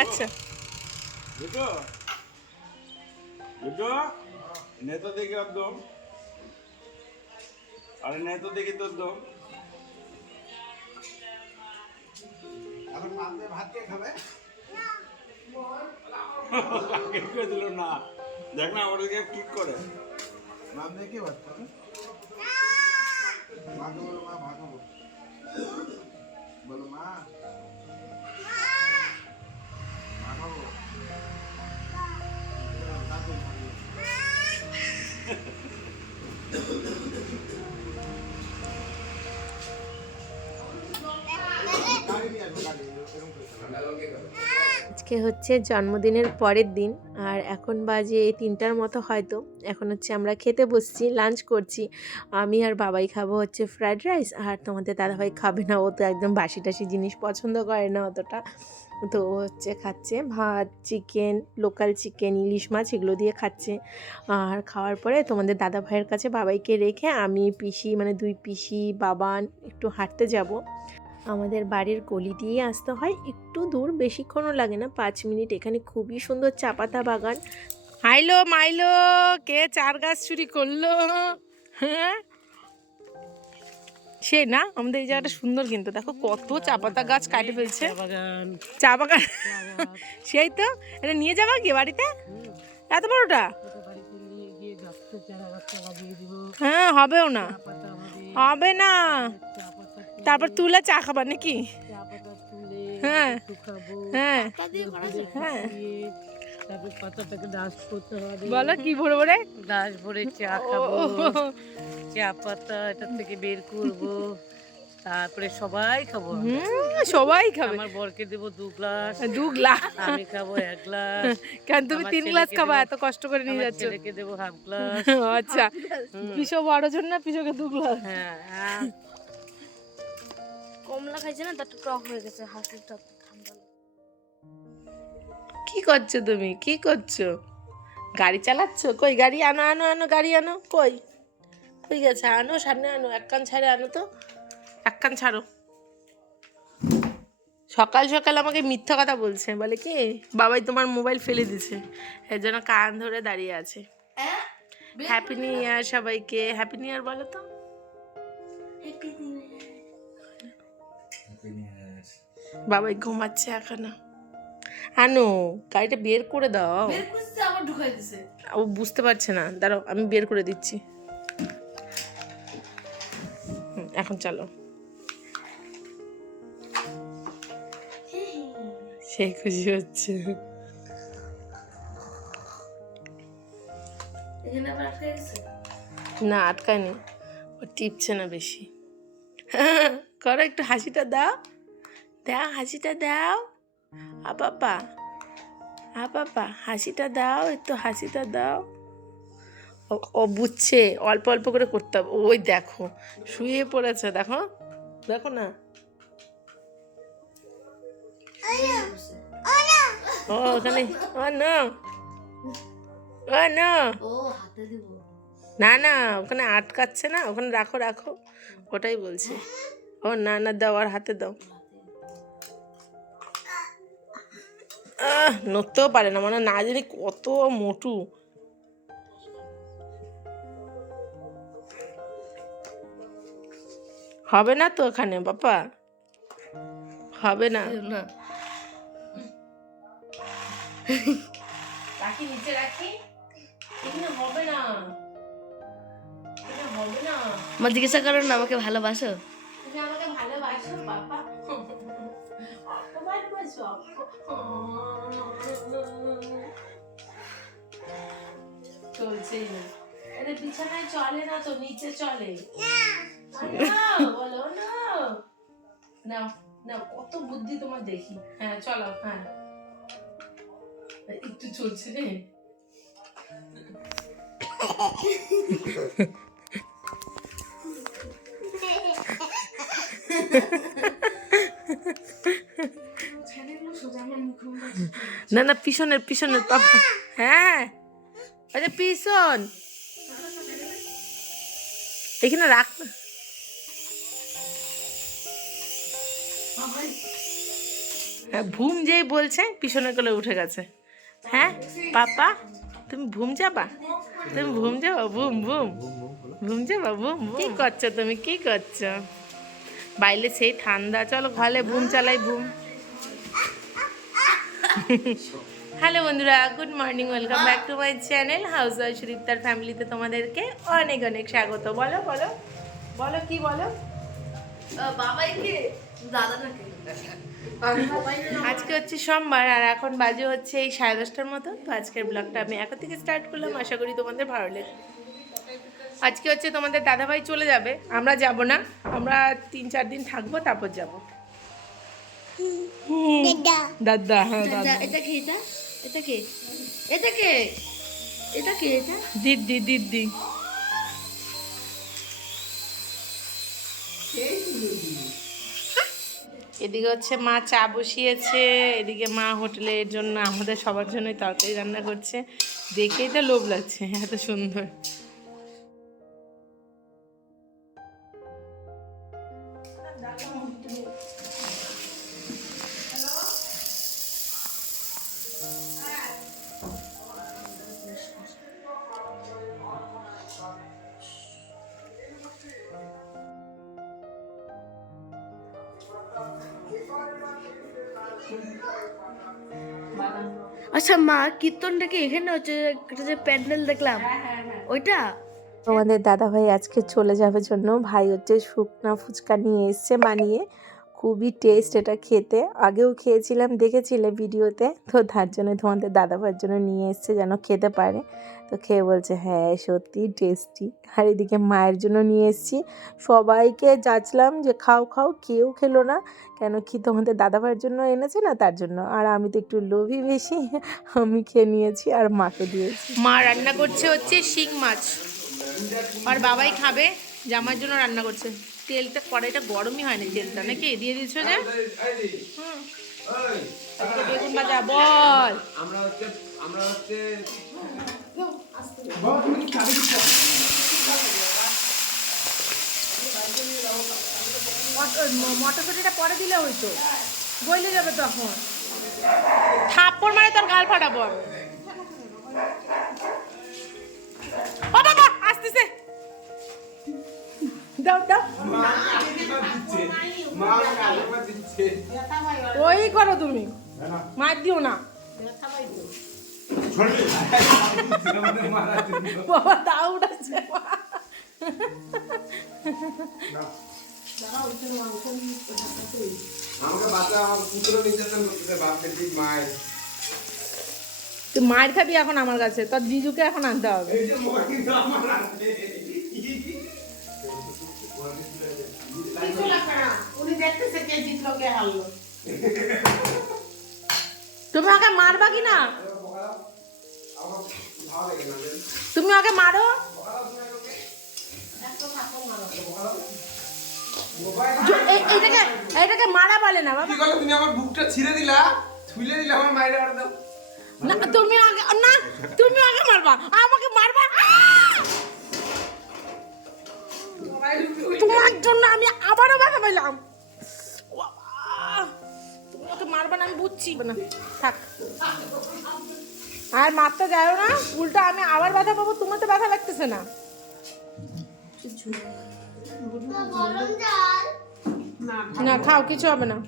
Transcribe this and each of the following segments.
আচ্ছা দুটো দুটো নেতো দেখি একদম আরে নেতো দেখি তোর দম এখন ভাত কে খাবে কে দিল না দেখ না ওদেরকে কি করে নাম দিয়ে কি ভাত খাবে মা বলো মা ভাত খাবো বলো মা আজকে হচ্ছে জন্মদিনের পরের দিন আর এখন বাজে 3টার মতো হয়তো। এখন হচ্ছে আমরা খেতে বসছি, লাঞ্চ করছি। আমি আর বাবাই খাবো হচ্ছে ফ্রাইড রাইস, আর তোমাদের দাদাভাই খাবে না, ও তো একদম বাসি টাসি জিনিস পছন্দ করে না অতটা। তো ও হচ্ছে খাচ্ছে ভাত, চিকেন, লোকাল চিকেন, ইলিশ মাছ এগুলো দিয়ে খাচ্ছে। আর খাওয়ার পরে তোমাদের দাদাভাইয়ের কাছে বাবাইকে রেখে আমি পিসি মানে 2 পিসি বাবান একটু হাঁটতে যাব। আমাদের বাড়ির গলি দিয়ে আসতে হয়, একটু দূর, বেশিক্ষণও লাগে না, 5 মিনিট। এখানে খুবই সুন্দর চা পাতা বাগান। হাইলো মাইলো, কে 4 গাছ চুরি করলো? হ্যাঁ সে না, আমাদের এই জায়গাটা সুন্দর, কিন্তু দেখো কত চা পাতা গাছ কাটে ফেলছে। চা বাগান সেই তো, এটা নিয়ে যাবা কি বাড়িতে? এত বড়টা? হ্যাঁ হবেও না, হবে না। তারপর তুলে চা খাবা নাকি? হ্যাঁ হ্যাঁ হ্যাঁ, তারপর পাতাটাকে ডাস্ট করতে হবে। বলো কি ভরে ভরে? ডাস্ট ভরে চা খাবো, চা পাতা এটা থেকে বের করব, তারপরে সবাই খাবো। সবাই খাবে। আমার বরকে দেবো 2 গ্লাস, 2 গ্লাস, আমি খাবো 1 গ্লাস। কেন তুমি 3 গ্লাস খাবা? এত কষ্ট করে নিয়ে আমার যাচ্ছ। ছেলেকে দেবো 1/2 গ্লাস। আচ্ছা, পিসো বড় জন না, পিসোকে 2 গ্লাস। হ্যাঁ কমলা খাইছে না, তারটা টক হয়ে গেছে, হাসিটা ঠান্ডা। কি করছো তুমি? কি করছো? গাড়ি চালাচ্ছ? কই গাড়ি? আনো আনো আনো, গাড়ি আনো। কই কই গেছে? আনো, সামনে আনো, এক কান ছাড়ে আনো তো, এক কান ছাড়ো। সকাল সকাল আমাকে মিথ্যা কথা বলছে, বলে কি বাবাই তোমার মোবাইল ফেলে দিছে, এর জন্য কান ধরে দাঁড়িয়ে আছে। হ্যাপি নিউ ইয়ার সবাইকে, হ্যাপি নিউ ইয়ার বলো তো। বাবাই ঘুমাচ্ছে এখনো। আনো, গাড়িটা বের করে দাও। ও বুঝতে পারছে না, দাঁড়াও আমি বের করে দিচ্ছি। এখন চলো। সে খুশি হচ্ছে। না আটকায়নি, ও টিপছে না বেশি। করো একটু, হাসিটা দাও, দাও হাসিটা দাও। পাপা পাপা হাসিটা দাও, একটু হাসিটা দাও। ও বুঝছে, অল্প অল্প করে করতে হবে। ওই দেখো শুয়ে পড়েছে, দেখো দেখো না। ও ওখানে, ও না, ও না, না না ওখানে আটকাচ্ছে না, ওখানে রাখো রাখো, ওটাই বলছে। ও না না, দাও আর হাতে দাও। নড়তেও পারে না, মানে না জানি কত মোটু। হবে না তো ওখানে বাবা, হবে না। রাখি নিচে রাখি, এখানে হবে না, এখানে হবে না। আমার জিজ্ঞাসা করো না, আমাকে ভালোবাসো? তুমি আমাকে ভালোবাসো বাবা? ভালোবাসো? চলছেই না, এদের বিছানায় চলে না তো, নিচে চলে। বলো না, নাও নাও, কত বুদ্ধি তোমার দেখি। হ্যাঁ চলো, হ্যাঁ একটু চলছে রে। না না, পিছনের পিছনের পাপা। হ্যাঁ আচ্ছা, পিছন এখানে রাখ না। হ্যাঁ, ভুম যেই বলছে পিছনের কোলে উঠে গেছে। হ্যাঁ পাপা, তুমি ভুম যাবা? তুমি ভুম যাবা? ভুম ভুম ভুম যাবা? ভুম ভুম। কি করছো তুমি, কি করছো? বাইরে সেই ঠান্ডা, চলো ঘরে ভুম চালাই, ভুম। হ্যালো বন্ধুরা, good morning, welcome back to my channel housewife সুদীপ্তার ফ্যামিলিতে তোমাদেরকে অনেক অনেক স্বাগত। বলো বলো বলো, কি বলো? বাবাইকে দাদা নাকি আজকে হচ্ছে সোমবার আর এখন বাজে হচ্ছে এই 10:30টার মতো। তো আজকের ব্লগটা আমি এখন থেকে স্টার্ট করলাম, আশা করি তোমাদের ভালো লাগবে। আজকে হচ্ছে তোমাদের দাদাভাই চলে যাবে, আমরা যাব না, আমরা 3-4 দিন থাকবো, তারপর যাব। দাদা, হ্যাঁ দাদা। এটা কি? এটা কি? এটা কি? এটা কি? এটা দিদি দিদি। এদিকে হচ্ছে মা চা বসিয়েছে, এদিকে মা হোটেলের জন্য আমাদের সবার জন্যই তরকারি রান্না করছে। দেখেই তো লোভ লাগছে, এত সুন্দর। আচ্ছা মা, কীর্তনটা কি এখানে হচ্ছে? একটা যে প্যান্ডেল দেখলাম ওইটা? তোমাদের দাদাভাই আজকে চলে যাবে জন্য ভাই হচ্ছে শুকনা ফুচকা নিয়ে এসছে বানিয়ে, খুবই টেস্ট এটা খেতে। আগেও খেয়েছিলাম, দেখেছিলে ভিডিওতে, তো তার জন্য তোমাদের দাদাভাইয়ের জন্য নিয়ে এসছে যেন খেতে পারে। তো খেয়ে বলছে হ্যাঁ সত্যি টেস্টি। আর এদিকে মায়ের জন্য নিয়ে এসেছি, সবাইকে যাচ্ছিলাম যে খাও খাও, কেউ খেলো না, কেন কি তোমাদের দাদাভাইয়ের জন্য এনেছে না, তার জন্য। আর আমি তো একটু লোভী বেশি, আমি খেয়ে নিয়েছি আর মাকে দিয়েছি। মা রান্না করছে হচ্ছে শিং মাছ, আর বাবাই খাবে, জামার জন্য রান্না করছে। তেলটা, কড়াইটা গরমই হয়নি, তেলটা নাকি দিয়ে দিচ্ছ যে? হুম, আজকে বেগুন ভাজা। বল। আমরা হচ্ছে মটরশুটিটা পরে দিলে হইতো, বইলে যাবে তখন। থাপ্পড় মারে তোর গাল ফাটাবো আমি। ও বাবা আসতেছে, দাও দাও। ওই করো তুমি, মার দিও না বাবা, দাও উঠাচ্ছে। আমাকে বাচ্চা আমার পুত্র নির্যাতন করতেছে, বাপকে ঠিক মায়ের। তুই মার খাবি এখন আমার কাছে, তোর জিজুকে এখন আনতে হবে। এই যে মোবাইল কিন্তু আমার আছে। তুমি ওকে মারবা কি না? তুমি ওকে মারো, এটাকে মারা বলে না বাবা। কি করলে তুমি আমার বুকটা ছিঁড়ে দিলা, ছুলে দিলা আমার মায়ের আর দাও। না তুমি আগে, না তুমি আগে মারবা, আমাকে মারবা। তোমার জন্য আমি আবারও ব্যথা পেলাম। তুমি ওকে মারবা না, আমি বুঝছি না, থাক আর মারতে যাও না, উল্টা আমি আবার ব্যথা পাবো, তোমার তো ব্যথা লাগতেছে না। না খাও, কিছু হবে না।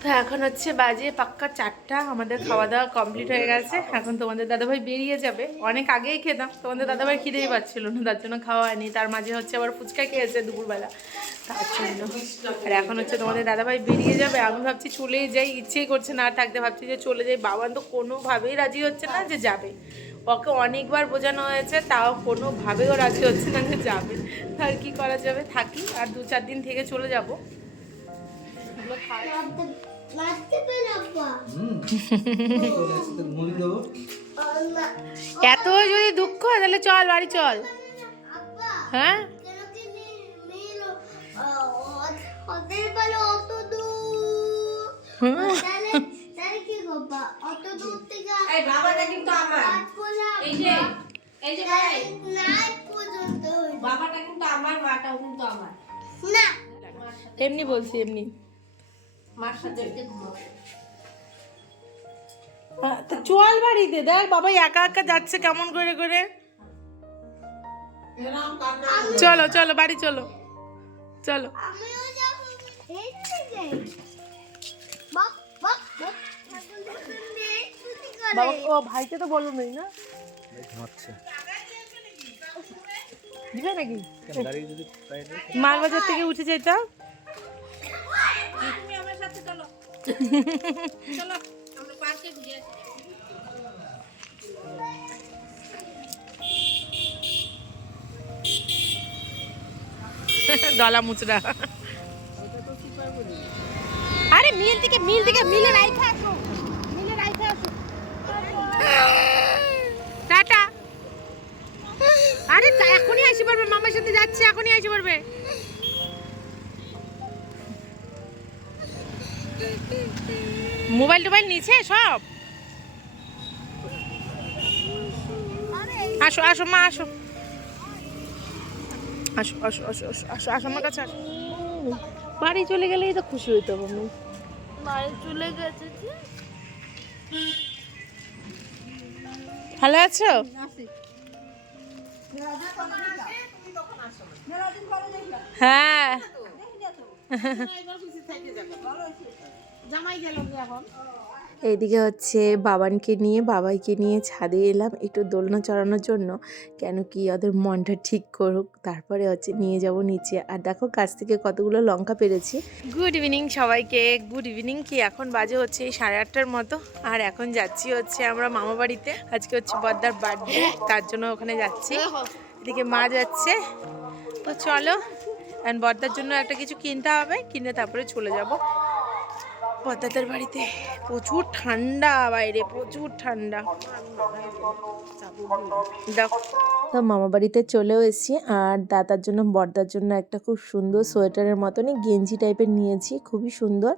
তো এখন হচ্ছে বাজে পাক্কা 4টা, আমাদের খাওয়া দাওয়া কমপ্লিট হয়ে গেছে। এখন তোমাদের দাদাভাই বেরিয়ে যাবে, অনেক আগেই খেতাম, তোমাদের দাদাভাই খিদেই পাচ্ছিল না, তার জন্য খাওয়া হয়নি। তার মাঝে হচ্ছে আবার ফুচকা খেয়েছে দুপুরবেলা, তার জন্য। আর এখন হচ্ছে তোমাদের দাদাভাই বেরিয়ে যাবে, আমি ভাবছি চলেই যাই, ইচ্ছেই করছে না আর থাকতে, ভাবছি যে চলে যাই। বাবা তো কোনোভাবেই রাজি হচ্ছে না যে যাবে, ওকে অনেকবার বোঝানো হয়েছে, তাও কোনোভাবেও রাজি হচ্ছে না যে যাবে। আর কি করা যাবে, থাকি আর 2-4 দিন থেকে চলে যাবো। এত যদি দুঃখ হয় তাহলে চল বাড়ি চল। হ্যাঁ ওদের বলো অত দূর তাহলে তাহলে কি করবা অত দূর থেকে এই বাবাটা কিন্তু আমার এই যে ভাই নাইট পর্যন্ত বাবাটা কিন্তু আমার মাটাও কিন্তু আমার না এমনি বলছি এমনি। মার সাথে ঘুমাবো তো চল বাড়িতে, দেখ বাবা একা একা যাচ্ছে কেমন করে করে। এরকম কান্না চলো চলো বাড়ি চলো চলো। আমিও যাব এই থেকে বাপ বাপ বাপ বাবা ও ভাইকে তো বলো নাই না, দিবে নাকি? মালবাজার থেকে উঠে যেতাম। তুমি আমার সাথে চলো চলো আমরা পার্কে ঘুরে আসি দলা মুচড়া। আরে মিল থেকে মিলে রাইখা আসো, মিলে রাইখা আসো। টাটা। আরে এখনই আসি পারবে, মামার সাথে যাচ্ছে, এখনই আসি পারবে। মোবাইল টোবাইল নিচে সব। আসো আসো মা আসো, আসো আসো আসো আসো আসো আসো আমার কাছে আসো। বাড়ি চলে গেলেই তো খুশি হইতো আমি। বাড়ি চলে গেছে ভালো আছো? হ্যাঁ জামাই গেল এখন এইদিকে হচ্ছে বাবাইকে নিয়ে ছাদে এলাম একটু দোলনা চড়ানোর জন্য, কেন কি ওদের মনটা ঠিক করুক, তারপরে হচ্ছে নিয়ে যাব নিচে। আর দেখো গাছ থেকে কতগুলো লঙ্কা পেরেছি। গুড ইভিনিং সবাইকে, গুড ইভিনিং। কি এখন বাজে হচ্ছে 8:30টার মতো, আর এখন যাচ্ছি হচ্ছে আমরা মামা বাড়িতে। আজকে হচ্ছে বদ্দার বার্থডে, তার জন্য ওখানে যাচ্ছি। এদিকে মা যাচ্ছে, তো চলো। অ্যান্ড বদ্দার জন্য একটা কিছু কিনতে হবে, কিনে তারপরে চলে যাব বদ্দাদের বাড়িতে। প্রচুর ঠান্ডা বাইরে, প্রচুর ঠান্ডা। তো মামা বাড়িতে চলেও এসেছি, আর দাদার জন্য বর্দার জন্য একটা খুব সুন্দর সোয়েটারের মতনই গেঞ্জি টাইপের নিয়েছি, খুবই সুন্দর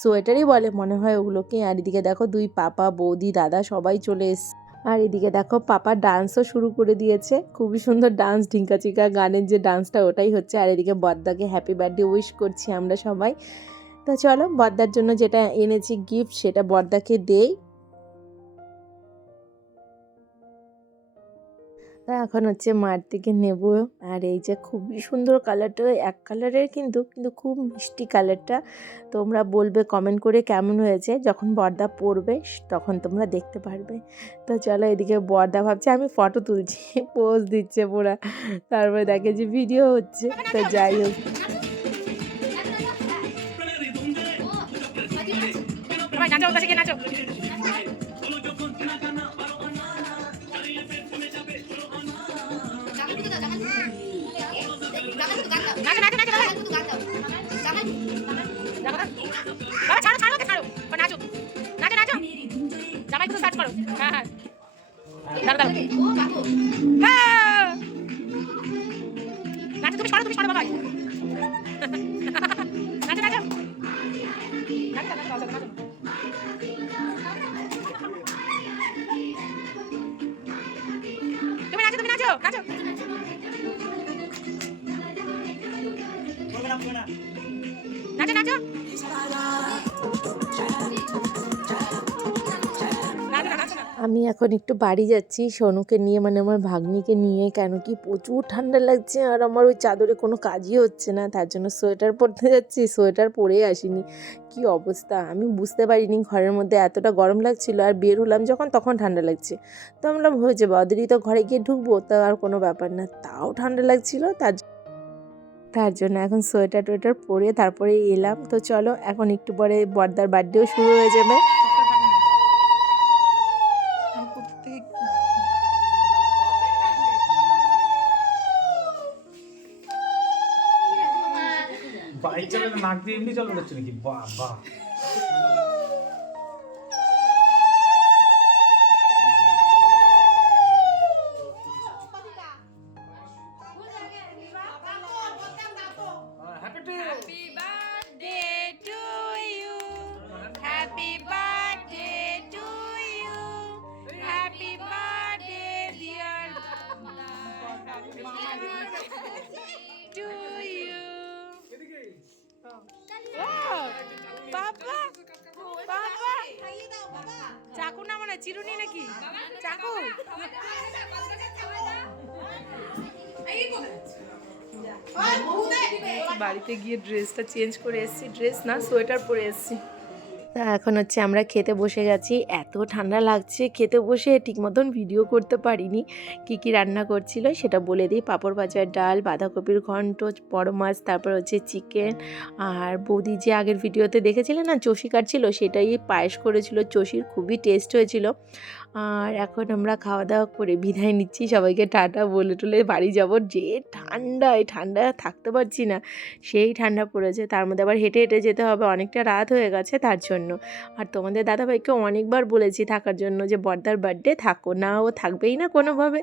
সোয়েটারই বলে মনে হয় ওগুলোকে। আর এদিকে দেখো দুই পাপা বৌদি দাদা সবাই চলে এসছে। আর এদিকে দেখো পাপা ডান্সও শুরু করে দিয়েছে, খুবই সুন্দর ডান্স, ঢিঙ্কা চিকা গানের যে ডান্সটা ওটাই হচ্ছে। আর এদিকে বর্দাকে হ্যাপি বার্থডে উইশ করছি আমরা সবাই। তো চলো বর্দার জন্য যেটা এনেছি গিফট সেটা বর্দাকে দেই। তা এখন হচ্ছে মার থেকে নেব। আর এই যে খুবই সুন্দর কালারটা, এক কালারের কিন্তু খুব মিষ্টি কালারটা। তোমরা বলবে কমেন্ট করে কেমন হয়েছে, যখন বর্দা পরবে তখন তোমরা দেখতে পারবে। তো চলো এদিকে বর্দা ভাবছে আমি ফটো তুলছি, পোজ দিচ্ছে পুরা, তারপরে দেখে যে ভিডিও হচ্ছে। তো যাই হোক, নাচো ওর কাছে গিয়ে নাচো। বাবা ছাড়ো ছাড়ো ছাড়ো, ও নাচো নাচো নাচো, জামাই কিছু সার্চ করো। হ্যাঁ হ্যাঁ দাঁড়া দাঁড়া, নাচো তুমি সরো বাবা, নাচো নাচো নাচো নাচো নাচো। তুমি নাচো নাচো নাচো নাচো। আমি এখন একটু বাড়ি যাচ্ছি সোনুকে নিয়ে, মানে আমার ভাগ্নিকে নিয়ে, কেন কি প্রচুর ঠান্ডা লাগছে আর আমার ওই চাদরে কোনো কাজই হচ্ছে না, তার জন্য সোয়েটার পরতে যাচ্ছি। সোয়েটার পরে আসিনি, কি অবস্থা আমি বুঝতে পারিনি, ঘরের মধ্যে এতটা গরম লাগছিল, আর বের হলাম যখন তখন ঠান্ডা লাগছে। তো আমরা হয়েছে ওদেরই তো ঘরে গিয়ে ঢুকবো, তা আর কোনো ব্যাপার না, তাও ঠান্ডা লাগছিল, তার জন্য এখন সোয়েটার টোয়েটার পরে তারপরে এলাম। তো চলো এখন একটু পরে বর্দার বার্থডেও শুরু হয়ে যাবে। বাইক চালালে নাক দিয়ে এমনি চালানো যাচ্ছে নাকি? বাবা হ্যাপি টু ইউ। বাবা বাবা, চাকু না মানে চিরুনি নাকি? চাকু। বাড়িতে গিয়ে ড্রেসটা চেঞ্জ করে এসেছি, ড্রেস না সোয়েটার পরে এসেছি। তা এখন হচ্ছে আমরা খেতে বসে গেছি। এত ঠান্ডা লাগছে, খেতে বসে ঠিক মতন ভিডিও করতে পারিনি। কি কি রান্না করছিল সেটা বলে দিই। পাঁপড় ভাজার ডাল, বাঁধাকপির ঘন্ট, বড় মাছ, তারপর হচ্ছে চিকেন। আর বৌদি যে আগের ভিডিওতে দেখেছিলেন না চষি কাটছিল, সেটাই পায়েস করেছিল চষির, খুবই টেস্ট হয়েছিল। আর এখন আমরা খাওয়া দাওয়া করে বিদায় নিচ্ছি, সবাইকে টাটা বলে টলে বাড়ি যাব। যে ঠান্ডা, এই ঠান্ডা থাকতে পারছি না, সেই ঠান্ডা পড়েছে। তার মধ্যে আবার হেঁটে হেঁটে যেতে হবে, অনেকটা রাত হয়ে গেছে তার জন্য। আর তোমাদের দাদাভাইকে অনেকবার বলেছি থাকার জন্য, যে বর্দার বার্থডে থাকো না, ও থাকবেই না কোনোভাবে।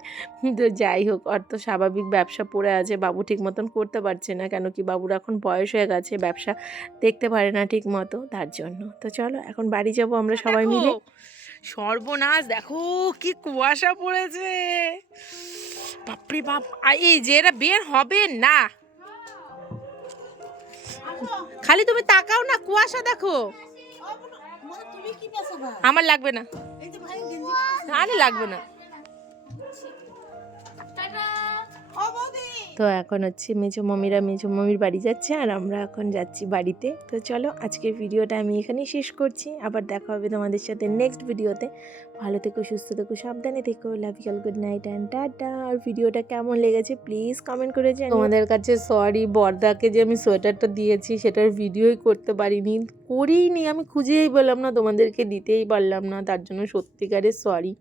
তো যাই হোক, আর তো স্বাভাবিক ব্যবসা পড়ে আছে, বাবু ঠিক মতন করতে পারছে না, কেন কি বাবুর এখন বয়স হয়ে গেছে, ব্যবসা দেখতে পারে না ঠিক মতো, তার জন্য। তো চলো এখন বাড়ি যাব আমরা সবাই মিলে। সর্বনাশ, দেখো কি কুয়াশা পড়েছে, বাপরে বাপ। এই যে এরা বের হবে না, খালি তুমি তাকাও না, কুয়াশা দেখো। আমার লাগবে না, আরে লাগবে না। তো এখন হচ্ছে মেজো মমির বাড়ি যাচ্ছে, আর আমরা এখন যাচ্ছি বাড়িতে। তো চলো আজকের ভিডিওটা আমি এখানেই শেষ করছি, আবার দেখা হবে তোমাদের সাথে নেক্সট ভিডিওতে। ভালো থেকো, সুস্থ থেকো, সাবধানে থেকো। Love you all, good night and tata. আর ভিডিওটা কেমন লেগেছে প্লিজ কমেন্ট করে জানিও। তোমাদের কাছে সরি, বর্দাকে যে আমি সোয়েটারটা দিয়েছি সেটার ভিডিওই করতে পারিনি, করিনি, আমি খুঁজেই পেলাম না, তোমাদেরকে দিতেই পারলাম না, তার জন্য সত্যিকারের সরি।